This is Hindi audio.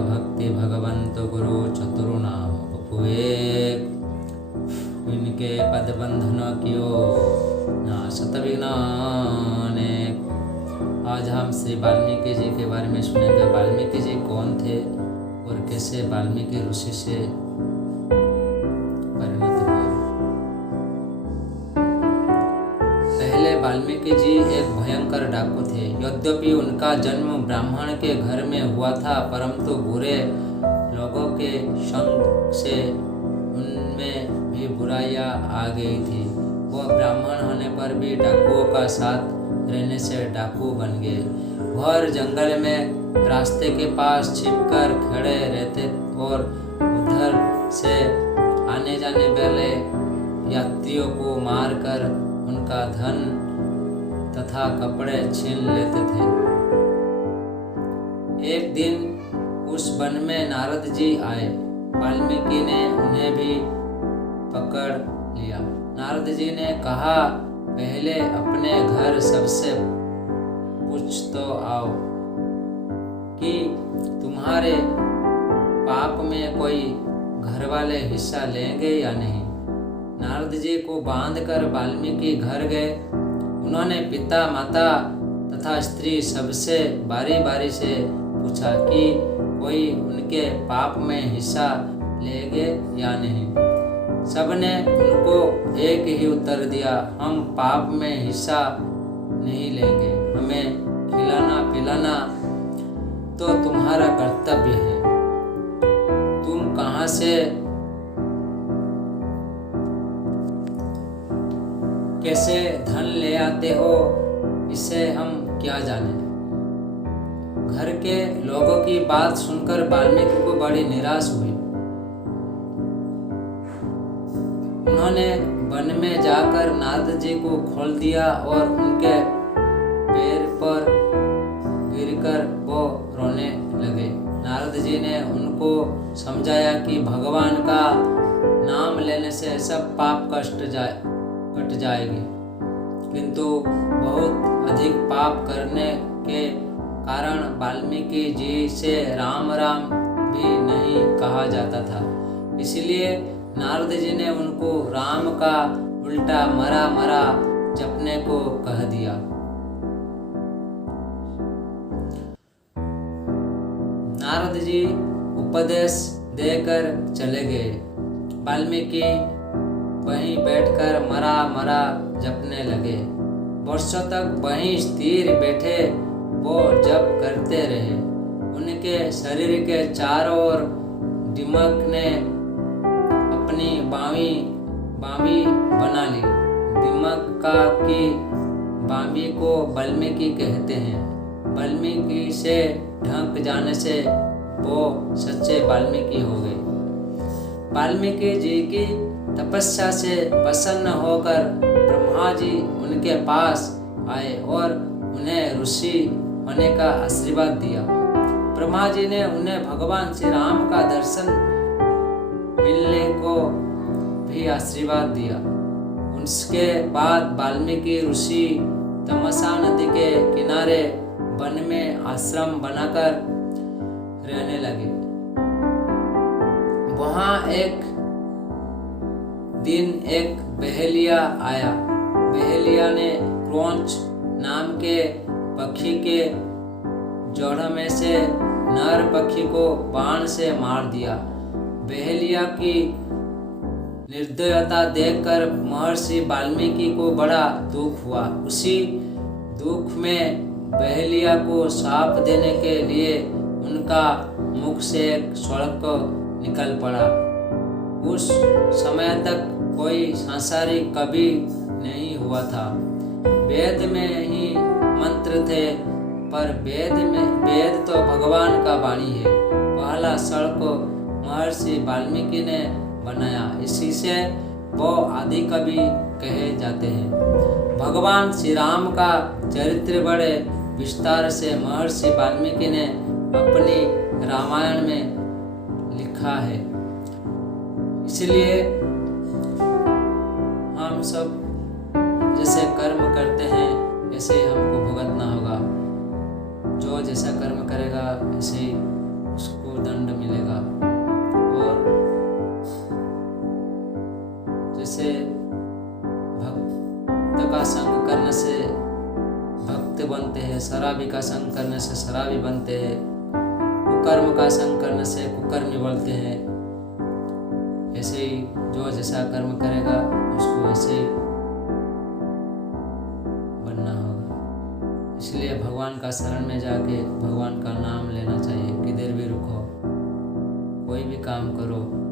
भक्ति भगवंत गुरु चतुरु नाम बपुए। इनके पद बंधन कियो ना सत विघ्नाने। आज हम श्री वाल्मीकि जी के बारे में सुनेंगे। वाल्मीकि जी कौन थे और कैसे वाल्मीकि ऋषि से परिणत हुए। पहले वाल्मीकि जी एक भयंकर डाकू थे। यद्यपि उनका जन्म ब्राह्मण के घर में हुआ था, परंतु बुरे लोगों के संग से उनमें भी बुराइयां आ गई थी। वह ब्राह्मण होने पर भी डाकुओं का साथ रहने से डाकू बन गए। घोर जंगल में रास्ते के पास छिपकर खड़े रहते और उधर से आने जाने वाले यात्रियों को मारकर उनका धन तथा कपड़े छीन लेते थे। एक दिन उस वन में नारद जी आए। वाल्मीकि ने उन्हें भी पकड़ लिया। नारद जी ने कहा, पहले अपने घर सबसे पूछ तो आओ कि तुम्हारे पाप में कोई घर वाले हिस्सा लेंगे या नहीं। नारद जी को बांधकर वाल्मीकि घर गए। उन्होंने पिता माता तथा स्त्री सबसे बारी बारी से पूछा कि कोई उनके पाप में हिस्सा लेंगे या नहीं। सबने उनको एक ही उत्तर दिया, हम पाप में हिस्सा नहीं लेंगे। हमें खिलाना पिलाना तो तुम्हारा कर्तव्य है। तुम कहाँ से कैसे धन ले आते हो, इसे हम क्या जाने। घर के लोगों की बात सुनकर वाल्मीकि को बड़ी निराश हुई। उन्होंने वन में जाकर नारद जी को खोल दिया और उनके पैर पर गिरकर वो रोने लगे। नारद जी ने उनको समझाया कि भगवान का नाम लेने से सब पाप कट जाएगी, किंतु बहुत अधिक पाप करने के कारण वाल्मीकि जी से राम राम भी नहीं कहा जाता था। इसलिए नारद जी ने उनको राम का उल्टा मरा मरा जपने को कह दिया। नारद जी उपदेश देकर चले गए। वाल्मीकि वहीं बैठकर मरा मरा जपने लगे। वर्षों तक वहीं स्थिर बैठे वो जप करते रहे। उनके शरीर के चारों ओर दिमाग ने अपनी बावी बना ली। दिमाग की बावी को वाल्मीकि कहते हैं। वाल्मीकि से ढक जाने से वो सच्चे वाल्मीकि हो गए। वाल्मीकि जी की तपस्या से प्रसन्न होकर ब्रह्मा जी उनके पास आए और उन्हें ऋषि होने का आशीर्वाद दिया। ब्रह्मा जी ने उन्हें भगवान श्री राम का दर्शन मिलने को भी आशीर्वाद दिया। उसके बाद वाल्मीकि ऋषि तमसा नदी के किनारे वन में आश्रम बनाकर रहने लगे। वहां एक दिन एक बहेलिया आया। बहेलिया ने क्रौंच नाम के पक्षी के जोड़ में से नर पक्षी को बाण से मार दिया। बहेलिया की निर्दयता देखकर महर्षि वाल्मीकि को बड़ा दुख हुआ। उसी दुख में बहेलिया को शाप देने के लिए उनका मुख से एक श्वाप निकल पड़ा। उस समय तक कोई सांसारिक कवि नहीं हुआ था। वेद में ही मंत्र थे, पर वेद तो भगवान का वाणी है। पहला श्लोक महर्षि वाल्मीकि ने बनाया, इसी से वो आदि कवि कहे जाते हैं। भगवान श्री राम का चरित्र बड़े विस्तार से महर्षि वाल्मीकि ने अपनी रामायण में लिखा है। इसलिए हम सब जैसे कर्म करते हैं ऐसे हमको भुगतना होगा। जो जैसा कर्म करेगा ऐसे उसको बनते हैं। शराबी का संग करने से शराबी बनते हैं। कुकर्म का संग करने से कुकर्मी बनते हैं। ऐसे ही जो जैसा कर्म करेगा उसको वैसे ही बनना होगा। इसलिए भगवान का शरण में जाके भगवान का नाम लेना चाहिए। किधर भी रुको, कोई भी काम करो,